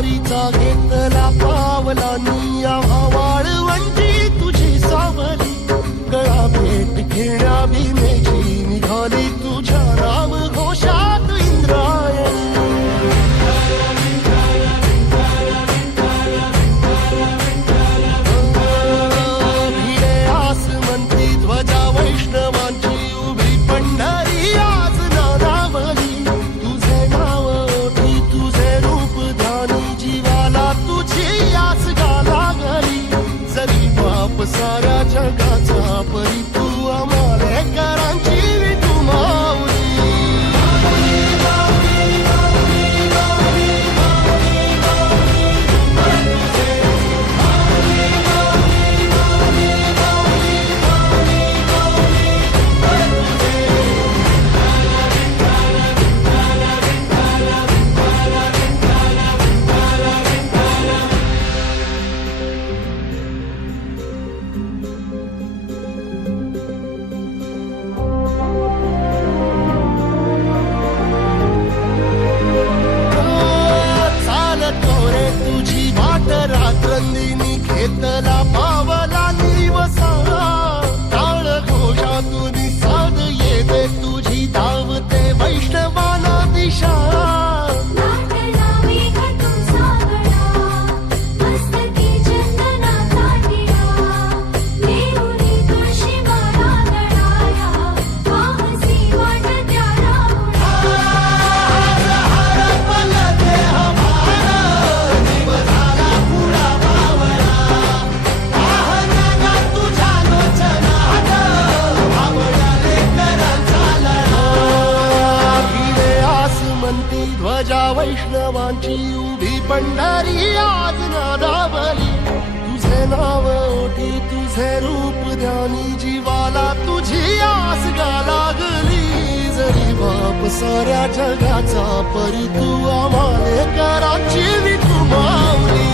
वारीचा घेतला पावलांनी आम्हा वाळवंटी तुझी सावली गळा भेट घेण्या भीमेची निघाली तुझ्या राम घोषात इंद्रायणी भिडे आसमंती ध्वजा वैष्णवांची उभी पंढरी आज नादावली तुझे नाव ओठी तुझे रूप ध्यानी जीवाला तुझी आस गा लागली जरी बाप साऱ्या जगाचा परी तू आम्हाले करांची विठू माऊली रात्रंदिनी घेतला पावला निवसा टाळ घोषातून साध येते तुझी धावते वैष्णवाला दिशा ध्वजा वैष्णवांची उभी पंढरी आज नादावली तुझे नाव ओठी तुझे रूप ध्यानी जीवाला तुझी आस गा लागली जरी बाप साऱ्या जगाचा परी तू आम्हाले कराची विठू माऊली